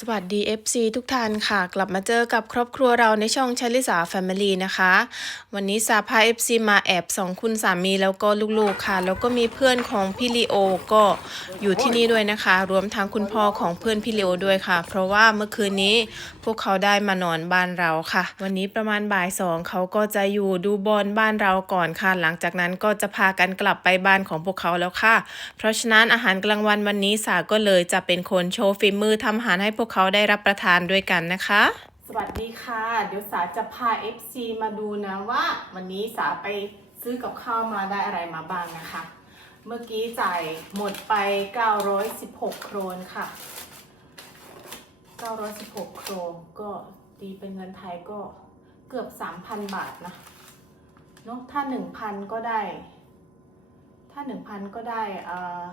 สวัสดี FC ทุกท่านค่ะ กลับมาเจอกับครอบครัวเราในช่องชลิสาแฟมิลี่นะคะ วันนี้สาพา FC มาแอบสองคุณสามีแล้วก็ลูกๆค่ะ แล้วก็มีเพื่อนของพี่ลีโอก็อยู่ที่นี่ด้วยนะคะ รวมทั้งคุณพ่อของเพื่อนพี่ลีโอด้วยค่ะ เพราะว่าเมื่อคืนนี้ พวกเขาได้มานอนบ้านเราค่ะ วันนี้ประมาณบ่ายสองเขาก็จะอยู่ดูบอลบ้านเราก่อนค่ะ หลังจากนั้นก็จะพากันกลับไปบ้านของพวกเขาแล้วค่ะ เพราะฉะนั้นอาหารกลางวันวันนี้สาก็เลยจะเป็นคนโชว์ฝีมือทำอาหารให้พวกเขาได้รับประทานด้วยกันนะคะ สวัสดีค่ะ เดี๋ยวสาจะพา FC มาดูนะว่า วันนี้สาไปซื้อกับข้าวมาได้อะไรมาบ้างนะคะ เมื่อกี้จ่ายหมดไป 916 โครนค่ะ 916โครก็ตีเป็นเงินไทยก็เกือบ 3,000 บาทนะเนาะถ้า 1,000 ก็ได้ ถ้า 1,000 ก็ได้อ่อ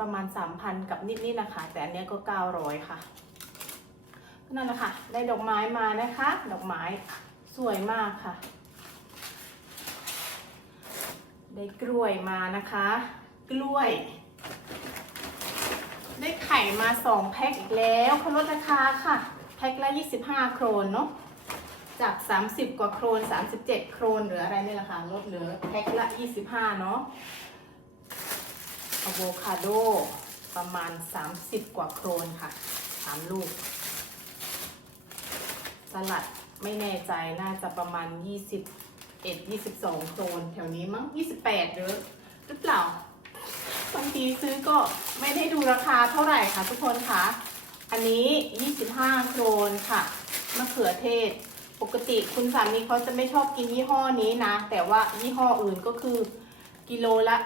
ประมาณ 3,000 กับนิดๆนะคะ แต่อันนี้ก็ 900 ค่ะนั่นแหละค่ะ ได้ดอกไม้มานะคะ ดอกไม้สวยมากค่ะ ได้กล้วยมานะคะ กล้วย ได้ไข่มาสองแพ็คอีกแล้วเขาลดราคาค่ะ แพ็คละ25โครนเนาะจาก 30 กว่าโครน 37 โครนหรืออะไรนี่แหละค่ะลดเหลือแพ็คละ 25 เนาะอะโวคาโดประมาณ 30 กว่าโครนค่ะ 3 ลูก สลัดไม่แน่ใจน่าจะประมาณ 21 22 โครนแถวนี้มั้ง 28 หรือหรือเปล่า บางทีซื้อก็ไม่ได้ดูราคาเท่าไหร่ค่ะทุกคนคะอันนี้ 25 โครนค่ะมะเขือเทศ ปกติคุณสามีเขาจะไม่ชอบกินยี่ห้อนี้นะ แต่ว่ายี่ห้ออื่นก็คือกิโลละ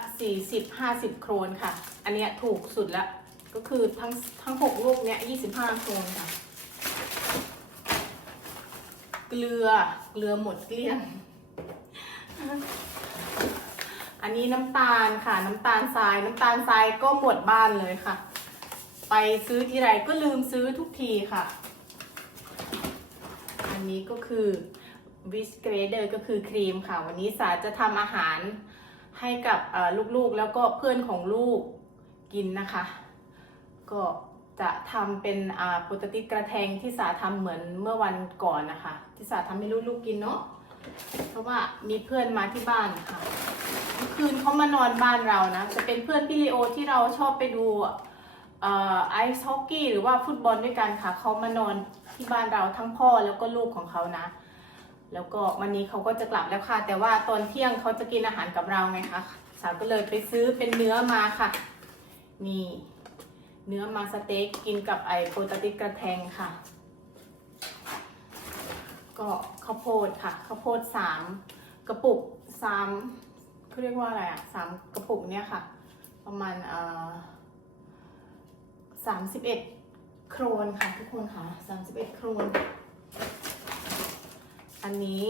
40-50 โครนค่ะ อันเนี้ยถูกสุดละก็คือทั้งทั้ง 6 ลูกเนี้ย 25 โครนค่ะ เกลือ เกลือหมดเกลี้ยง อันนี้น้ำตาลค่ะ น้ำตาลทราย น้ำตาลทรายก็หมดบ้านเลยค่ะ ไปซื้อที่ไรก็ลืมซื้อทุกทีค่ะ อันนี้ก็คือวิสเกรเดอร์ก็คือครีมค่ะ วันนี้สาจะทำอาหารให้กับลูกๆแล้วก็เพื่อนของลูกกินนะคะ ก็จะทำเป็นโปรตติสกระแทงที่สาทำเหมือนเมื่อวันก่อนนะคะ ที่สาทำให้ลูกๆกินเนาะ เพราะว่ามีเพื่อนมาที่บ้านค่ะเมื่อคืนเขามานอนบ้านเรานะ จะเป็นเพื่อนพี่ลีโอที่เราชอบไปดูอไอซ์ฮอกกี้หรือว่าฟุตบอลด้วยกันค่ะเขามานอนที่บ้านเราทั้งพ่อแล้วก็ลูกของเขานะ แล้วก็วันนี้เขาก็จะกลับแล้วค่ะ แต่ว่าตอนเที่ยงเขาจะกินอาหารกับเราไงคะสาวก็เลยไปซื้อเป็นเนื้อมาค่ะ นี่ เนื้อมาสเต็กกินกับไอโปรตติสกระแทงค่ะ ก็ข้าวโพดค่ะข้าวโพดสามกระปุกสามเขาเรียกว่าอะไรอะสามกระปุกเนี้ยค่ะ ประมาณเอ่อสามสิบเอ็ดโครนค่ะทุกคนค่ะสามสิบเอ็ดโครน อันนี้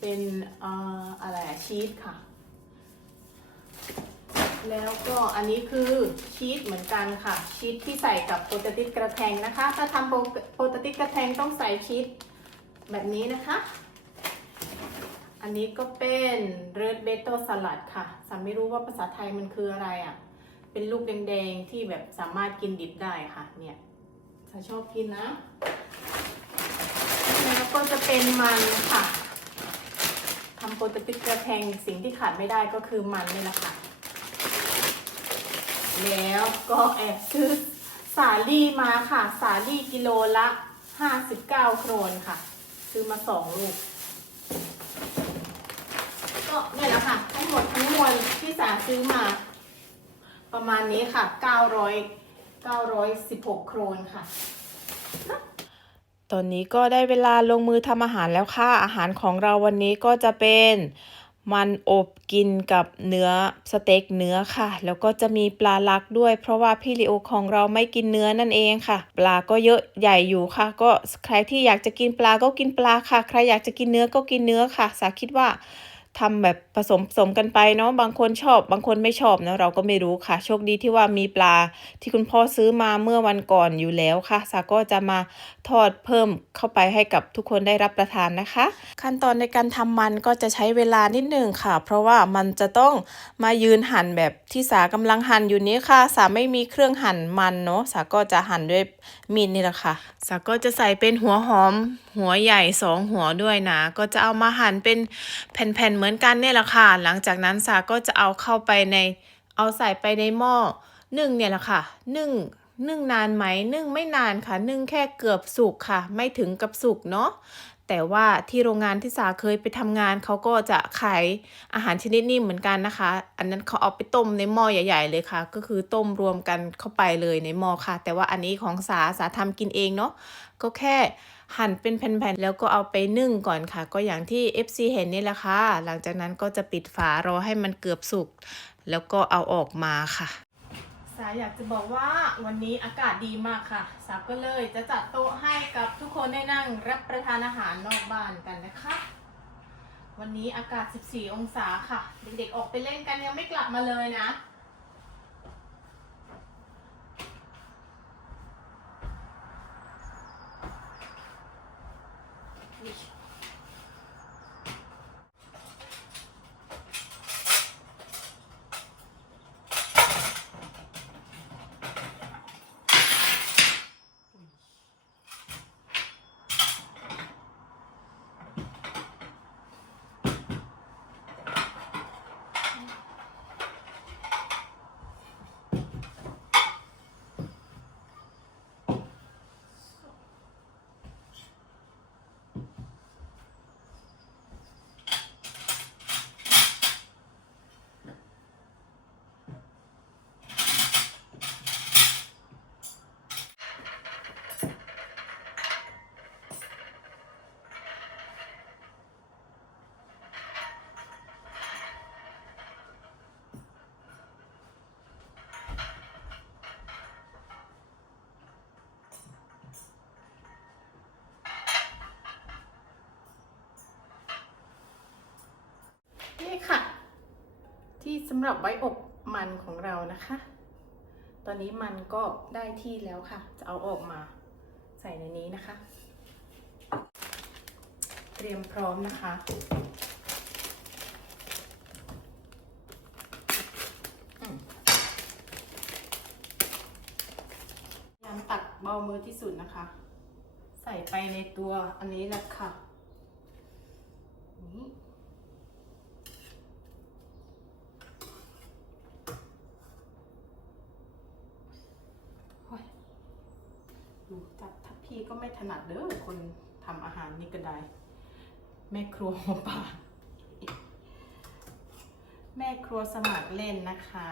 เป็นเอ่ออะไรอะชีสค่ะ แล้วก็อันนี้คือชีสเหมือนกันค่ะ ชีสที่ใส่กับโปรตีนกระแทงนะคะ ถ้าทำโปรตีนกระแทงต้องใส่ชีสแบบนี้นะคะ อันนี้ก็เป็นเรดเบโตสลัดค่ะสามไม่รู้ว่าภาษาไทยมันคืออะไรอะ่ะ เป็นลูกแดงๆที่แบบสามารถกินดิบได้ค่ะ เนี่ยถ้าชอบกินนะ แล้วก็จะเป็นมันค่ะทำโปรตีนกระแทงสิ่งที่ขาดไม่ได้ก็คือมันนี่แหละค่ะ แล้วก็แอบซื้อสาลี่มาค่ะ สาลี่กิโลละ 59 โครนค่ะ ซื้อมาสองลูก ก็เนี่ยแหละค่ะ ทั้งหมดทั้งมวลที่สาซื้อมา ประมาณนี้ค่ะ 900 916 โครนค่ะตอนนี้ก็ได้เวลาลงมือทำอาหารแล้วค่ะ อาหารของเราวันนี้ก็จะเป็น มันอบกินกับเนื้อสเต็กเนื้อค่ะ แล้วก็จะมีปลาลักด้วย เพราะว่าพี่ลิโอของเราไม่กินเนื้อนั่นเองค่ะ ปลาก็เยอะใหญ่อยู่ค่ะ ก็ใครที่อยากจะกินปลาก็กินปลาค่ะ ใครอยากจะกินเนื้อก็กินเนื้อค่ะ สาคิดว่า ทำแบบผสมผสมกันไปเนาะบางคนชอบ บางคนไม่ชอบนะเราก็ไม่รู้ค่ะ โชคดีที่ว่ามีปลาที่คุณพ่อซื้อมาเมื่อวันก่อนอยู่แล้วค่ะสาก็จะมาทอดเพิ่มเข้าไปให้กับทุกคนได้รับประทานนะคะ ขั้นตอนในการทำมันก็จะใช้เวลานิดหนึ่งค่ะ เพราะว่ามันจะต้องมายืนหั่นแบบที่สากำลังหั่นอยู่นี้ค่ะ สาไม่มีเครื่องหั่นมันเนาะสาก็จะหั่นด้วย มีดนี่แหละค่ะสาก็จะใส่เป็นหัวหอม หัวใหญ่สองหัวด้วยนะ ก็จะเอามาหั่นเป็นแผ่นๆเหมือนกันเนี่ยแหละค่ะ หลังจากนั้นสาก็จะเอาเข้าไปใน เอาใส่ไปในหม้อนึ่งเนี่ยแหละค่ะนึ่งนึ่งนานไหมนึ่งไม่นานค่ะ นึ่งแค่เกือบสุกค่ะ ไม่ถึงกับสุกเนาะ แต่ว่าที่โรงงานที่สาเคยไปทำงานเขาก็จะขายอาหารชนิดนี้เหมือนกันนะคะ อันนั้นเขาเอาไปต้มในหม้อใหญ่ ๆ เลยค่ะ ก็คือต้มรวมกันเข้าไปเลยในหม้อค่ะ แต่ว่าอันนี้ของสาสาทำกินเองเนาะก็แค่หั่นเป็นแผ่นๆแล้วก็เอาไปนึ่งก่อนค่ะ ก็อย่างที่ FC เห็นนี่แหละค่ะ หลังจากนั้นก็จะปิดฝารอให้มันเกือบสุกแล้วก็เอาออกมาค่ะ สาอยากจะบอกว่าวันนี้อากาศดีมากค่ะ สาก็เลยจะจัดโต๊ะให้กับทุกคนได้นั่งรับประทานอาหารนอกบ้านกันนะคะ วันนี้อากาศ 14 องศาค่ะ เด็กๆออกไปเล่นกันยังไม่กลับมาเลยนะ นี่ค่ะ ที่สำหรับไว้อบมันของเรานะคะ ตอนนี้มันก็ได้ที่แล้วค่ะ จะเอาออกมาใส่ในนี้นะคะ เตรียมพร้อมนะคะ พยายามตักเบามือที่สุดนะคะ ใส่ไปในตัวอันนี้แหละค่ะนี่ โอ้ยดูจับทั พี่ก็ไม่ถนัดเด้อคนทำอาหารนี่ก็ได้ แม่ครัวหัวป่าแม่ครัวสมัครเล่นนะคะ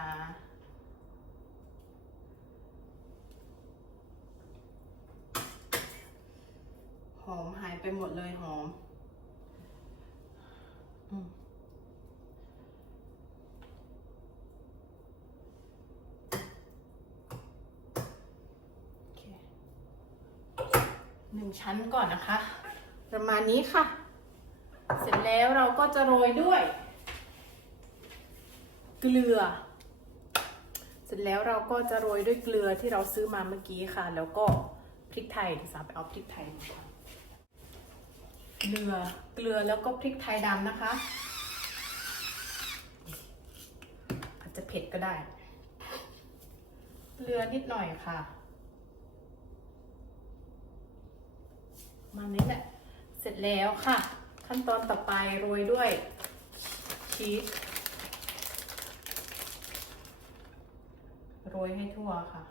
หอมหายไปหมดเลยหอมอมโอเคหนึ่ งชั้นก่อนนะคะ ประมาณนี้ค่ะ เสร็จแล้วเราก็จะโรยด้วย เกลือ เสร็จแล้วเราก็จะโรยด้วยเกลือที่เราซื้อมาเมื่อกี้ค่ะ แล้วก็พริกไทยสาไปเอาพริกไทยมาค่ะเกลือเกลือแล้วก็พริกไทยดำนะคะอาจจะเผ็ดก็ได้ เกลือนิดหน่อยค่ะ มานี้แหละ เสร็จแล้วค่ะ ขั้นตอนต่อไปโรยด้วยชีสโรยให้ทั่วค่ะ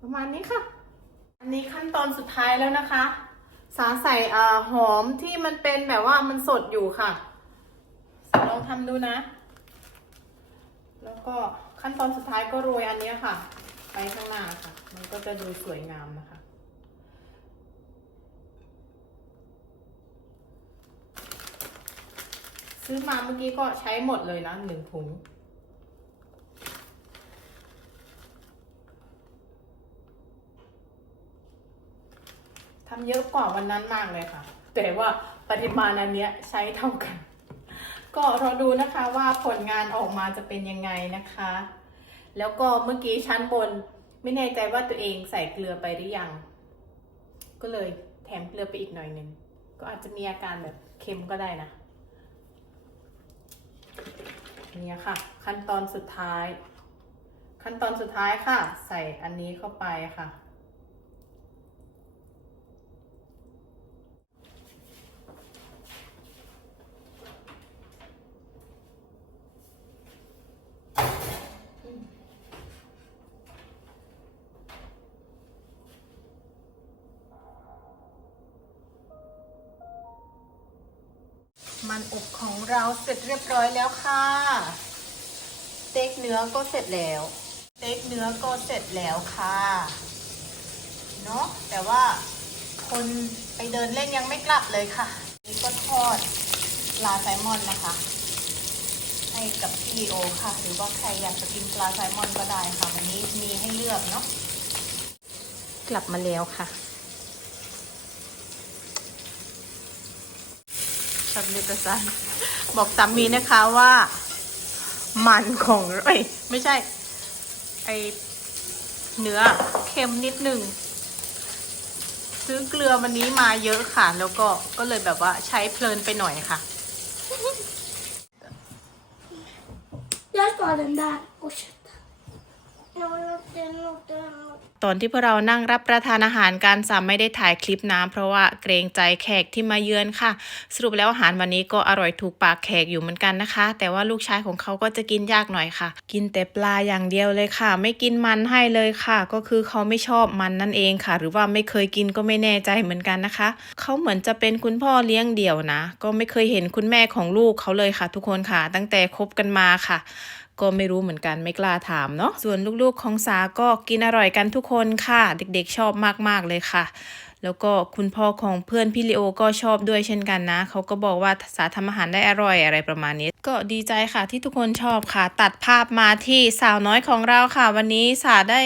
ประมาณนี้ค่ะ อันนี้ขั้นตอนสุดท้ายแล้วนะคะ สาใส่อ่าหอมที่มันเป็นแบบว่ามันสดอยู่ค่ะลองทำดูนะ แล้วก็ขั้นตอนสุดท้ายก็โรยอันนี้ค่ะ ไปข้างหน้าค่ะ มันก็จะดูสวยงามนะคะ ซื้อมาเมื่อกี้ก็ใช้หมดเลยนะหนึ่งถุงำเยอะกว่าวันนั้นมากเลยค่ะ แต่ว่าปริมาณอันเนี้ยใช้เท่ากัน ก็รอดูนะคะว่าผลงานออกมาจะเป็นยังไงนะคะ แล้วก็เมื่อกี้ชั้นบนไม่แน่ใจว่าตัวเองใส่เกลือไปหรือยัง ก็เลยแถมเกลือไปอีกหน่อยหนึ่งก็อาจจะมีอาการแบบเค็มก็ได้นะเนี่ยค่ะ ขั้นตอนสุดท้าย ขั้นตอนสุดท้ายค่ะ ใส่อันนี้เข้าไปค่ะ มันอบของเราเสร็จเรียบร้อยแล้วค่ะสเต็กเนื้อก็เสร็จแล้วสเต็กเนื้อก็เสร็จแล้วค่ะเนาะแต่ว่าคนไปเดินเล่นยังไม่กลับเลยค่ะ นี่ก็ทอดปลาไซมอนนะคะ ให้กับพี่ลีโอค่ะ หรือว่าใครอยากจะกินปลาไซมอนก็ได้ค่ะ วันนี้มีให้เลือกเนาะกลับมาแล้วค่ะ ชอบเรียกประสานบอกสามีนะคะว่า มันของเอ้ยไม่ใช่ ไอเนื้อเค็มนิดหนึ่งซื้อเกลือวันนี้มาเยอะค่ะ แล้วก็ก็เลยแบบว่าใช้เพลินไปหน่อยค่ะ Jag ska ha den där och kötta. Jag vill inte något annat. ตอนที่พวกเรานั่งรับประทานอาหารกันสามไม่ได้ถ่ายคลิปน้ำเพราะว่าเกรงใจแขกที่มาเยือนค่ะ สรุปแล้วอาหารวันนี้ก็อร่อยถูกปากแขกอยู่เหมือนกันนะคะ แต่ว่าลูกชายของเขาก็จะกินยากหน่อยค่ะ กินแต่ปลาอย่างเดียวเลยค่ะ ไม่กินมันให้เลยค่ะ ก็คือเขาไม่ชอบมันนั่นเองค่ะ หรือว่าไม่เคยกินก็ไม่แน่ใจเหมือนกันนะคะ เขาเหมือนจะเป็นคุณพ่อเลี้ยงเดี่ยวนะ ก็ไม่เคยเห็นคุณแม่ของลูกเขาเลยค่ะ ทุกคนค่ะ ตั้งแต่คบกันมาค่ะ ก็ไม่รู้เหมือนกันไม่กล้าถามเนาะส่วนลูกๆของสาก็กินอร่อยกันทุกคนค่ะ เด็กๆชอบมากๆเลยค่ะ แล้วก็คุณพ่อของเพื่อนพี่ลิโอก็ชอบด้วยเช่นกันนะ เขาก็บอกว่าสาทำอาหารได้อร่อยอะไรประมาณนี้ ก็ดีใจค่ะที่ทุกคนชอบค่ะ ตัดภาพมาที่สาวน้อยของเราค่ะ วันนี้สาได้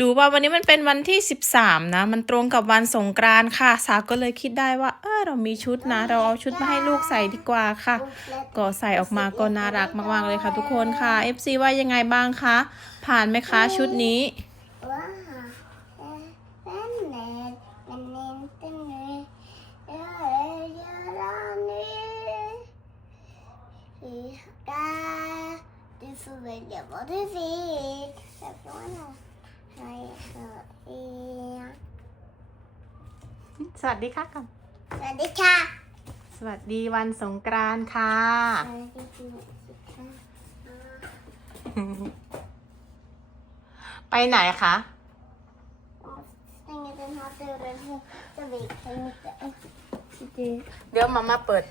ดูว่าวันนี้มันเป็นวันที่ 13 นะ มันตรงกับวันสงกรานต์ค่ะ สาก็เลยคิดได้ว่า เออเรามีชุดนะ เราเอาชุดมาให้ลูกใส่ดีกว่าค่ะ ก็ใส่ออกมาก็น่ารักมากๆเลยค่ะ ทุกคนค่ะ FC ว่ายังไงบ้างคะผ่านไหมคะชุดนี้ วัสดีค่ะก่อน Swadika. สวัสดีวันสงกรานต์ค่ะ Swadika. ไปไหนคะ Stänger den här dörren så vi kan inte... Det เดี๋ยวมามาเปิด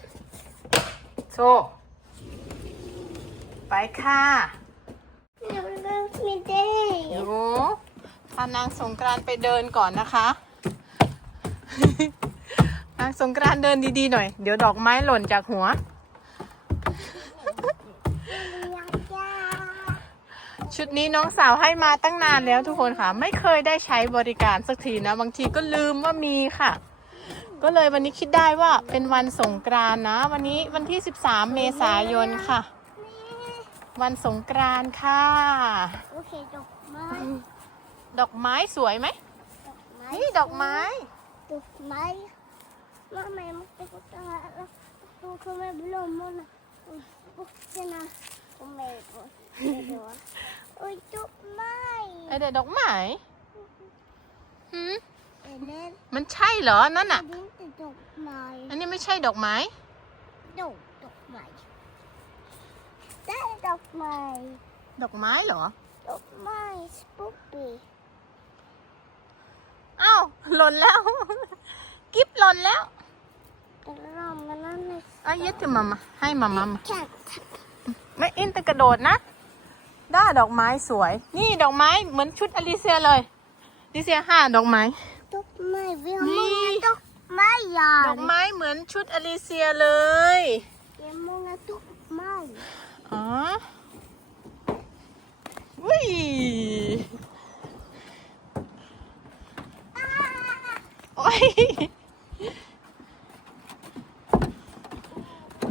โชว์ไปค่ะ Jag vill gå ut med dig. หนูพานางสงกรานต์ไปเดินก่อนนะคะ นางสงกรานต์เดินดีๆหน่อย เดี๋ยวดอกไม้หล่นจากหัว ชุดนี้น้องสาวให้มาตั้งนานแล้วทุกคนค่ะ ไม่เคยได้ใช้บริการสักทีนะ บางทีก็ลืมว่ามีค่ะ ก็เลยวันนี้คิดได้ว่าเป็นวันสงกรานต์นะ วันนี้วันที่ 13 เมษายนค่ะ วันสงกรานต์ค่ะ Okej, dockmaj. ดอกไม้สวยไหม Dockmaj. นี่ดอกไม้ Dockmaj. Mamma, jag måste gå så här. Då kommer blommorna och bockarna på mig. då. Oj, dockmaj. ไอเด็ดดอกไม้หืม Eller? มันใช่เหรอ นั่นน่ะ Det är inte dockmaj. อันนี้ไม่ใช่ดอกไม้ Do, dockmaj. Där är dockmaj. ดอกไม้เหรอ Dockmaj, spoopy. อ้าวหล่นแล้ว กิ๊บหล่นแล้ว Ramarna nästan. เอายึดถึงมามาให้มามามา Kan. ไม่อินแตะกระโดดนะ ได้ดอกไม้สวย นี่ดอกไม้เหมือนชุดอลิเซียเลยอลิเซียห้าดอกไม้ Dockmaj, vi har Nej. många dockmajar. ดอกไม้เหมือนชุดอลิเซียเลย Det är många dockmaj. อ๋อวิ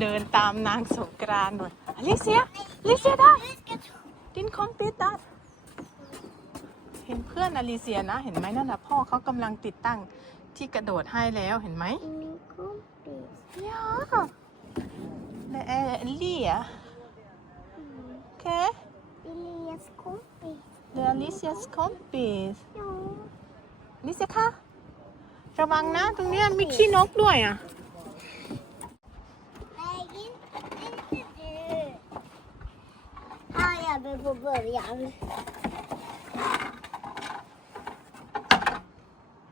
เดินตามนางสงกรานต์อมดลิเซียลิเซียได้ดินคอมปิวเตอร์เห็นเพื่อนอลิเซียนะ เห็นไหมนั่นนะพ่อเขากำลังติดตั้งที่กระโดดให้แล้วเห็นไหมยาแต่เอลี่อะโอเค Elias Kompis. Der Alicias Kompis. Ja. ซียคะ ระวังนะ ตรงเนี้ยมีขี้นกด้วยอะ Nej, inte, inte du. Här är vi på början.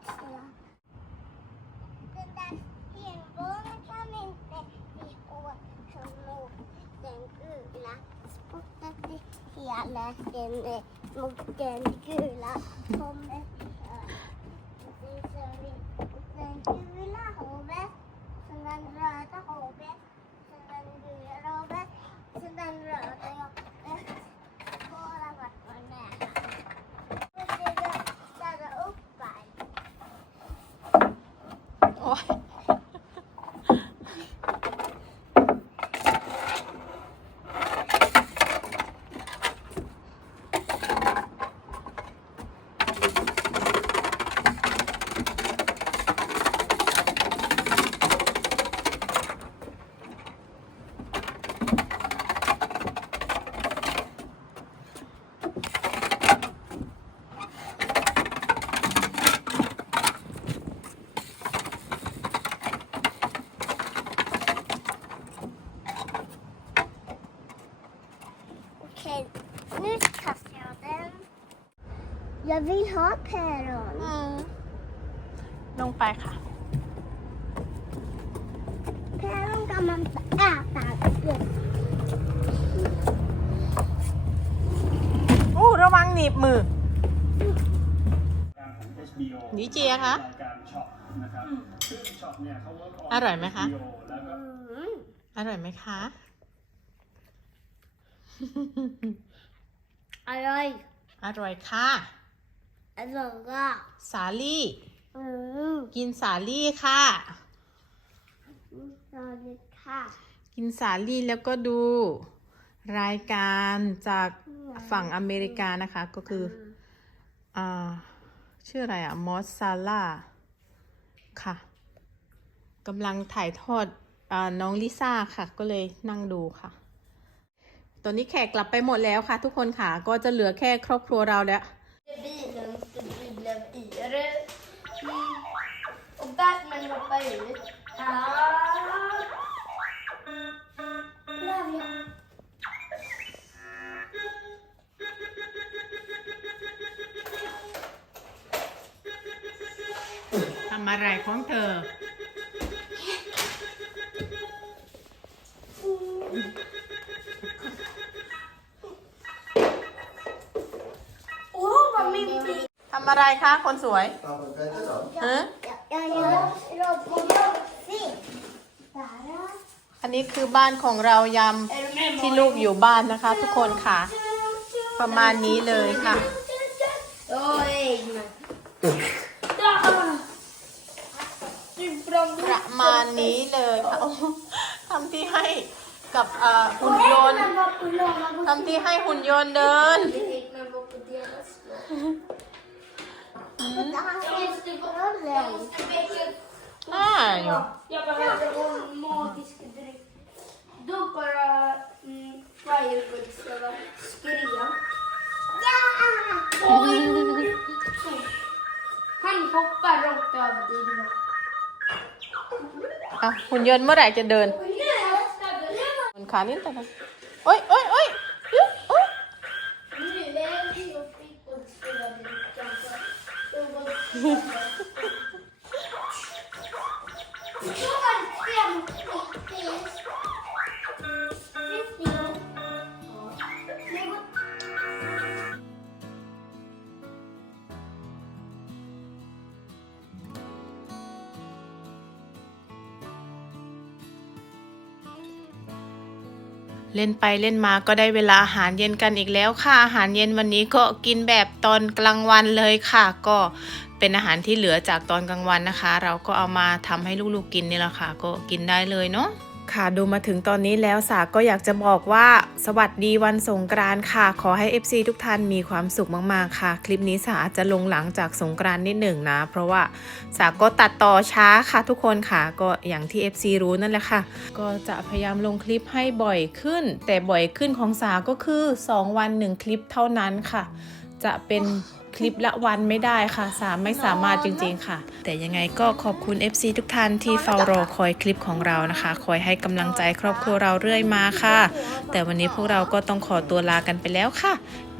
Så. Den där stenbollen kan inte vi få som mot den gula. Spottat i hela den eh, mot den gula. Kommer 现在热的后边，现在热的后边，现在热的哟。 หนีบมือการของ HBO ดีเจียคะรายการช็อปนะครับซึ่งช็อปเนี่ยเขา work on อร่อยไหมคะ HBO แล้วก็อร่อยไหมคะ Aroj. อร่อยค่ะ Aroj. สาลี่ Mm. กินสาลี่ค่ะ Aroj. ค่ะ กินสาลี่แล้วก็ดู รายการจาก ฝั่งอเมริกานะคะก็คืออ่าชื่ออะไรอะมอสซาล่าค่ะกำลังถ่ายทอดอาน้องลิซ่าค่ะ ก็เลยนั่งดูค่ะ ตอนนี้แขกกลับไปหมดแล้วค่ะ ทุกคนค่ะ ก็จะเหลือแค่ครอบครัวเราแล้ว bilen så vi blev yra. Mm. Och Batman hoppar ut. Ah. ำอะไรของเธอ Åh, vad min bil. ทำอะไรคะคนสวยฮะ Jag gör robotfisk. Där. อันนี้คือบ้านของเรายามที่ลูกอยู่บ้านนะคะ ทุกคนค่ะ ประมาณนี้เลยค่ะ Oj, men. Du ประมาณนี้เลยค่ะโอ้ทำที่ให้กับอ่าหุ่นยนต์ทำที่ให้หุ่นยนต์เดิน Men var på deras lag. Det här är rollen. Jag อ่าอยู่ Jag behövde dina. อะหุ่นยนต์เมื่อไหร่จะเดินบนขานิดแต่นะโอ๊ยโอ๊ยโอ๊ยอึ๊บโอ๊ย เล่นไปเล่นมาก็ได้เวลาอาหารเย็นกันอีกแล้วค่ะ อาหารเย็นวันนี้ก็กินแบบตอนกลางวันเลยค่ะ ก็เป็นอาหารที่เหลือจากตอนกลางวันนะคะ เราก็เอามาทำให้ลูกๆกินนี่แหละค่ะ ก็กินได้เลยเนาะ ค่ะดูมาถึงตอนนี้แล้วสาก็อยากจะบอกว่าสวัสดีวันสงกรานต์ค่ะ ขอให้ FC ทุกท่านมีความสุขมากๆค่ะ คลิปนี้สาอาจจะลงหลังจากสงกรานต์นิดหนึ่งนะ เพราะว่าสาก็ตัดต่อช้าค่ะทุกคนค่ะ ก็อย่างที่ FC รู้นั่นแหละค่ะ ก็จะพยายามลงคลิปให้บ่อยขึ้น แต่บ่อยขึ้นของสาก็คือ 2 วัน 1 คลิปเท่านั้นค่ะ จะเป็น คลิปละวันไม่ได้ค่ะสามไม่สามารถจริงๆค่ะ แต่ยังไงก็ขอบคุณ FC ทุกท่านที่เฝ้ารอคอยคลิปของเรานะคะ คอยให้กำลังใจครอบครัวเราเรื่อยมาค่ะ แต่วันนี้พวกเราก็ต้องขอตัวลากันไปแล้วค่ะ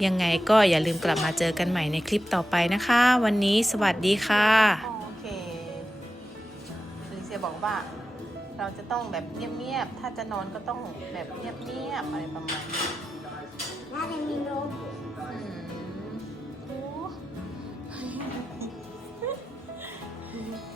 ยังไงก็อย่าลืมกลับมาเจอกันใหม่ในคลิปต่อไปนะคะ วันนี้สวัสดีค่ะโอเคลิเซียบอกว่าเราจะต้องแบบเงียบๆ ถ้าจะนอนก็ต้องแบบเงียบๆ อะไรประมาณนี้ Nada me novo. อืม Oh. Thank you.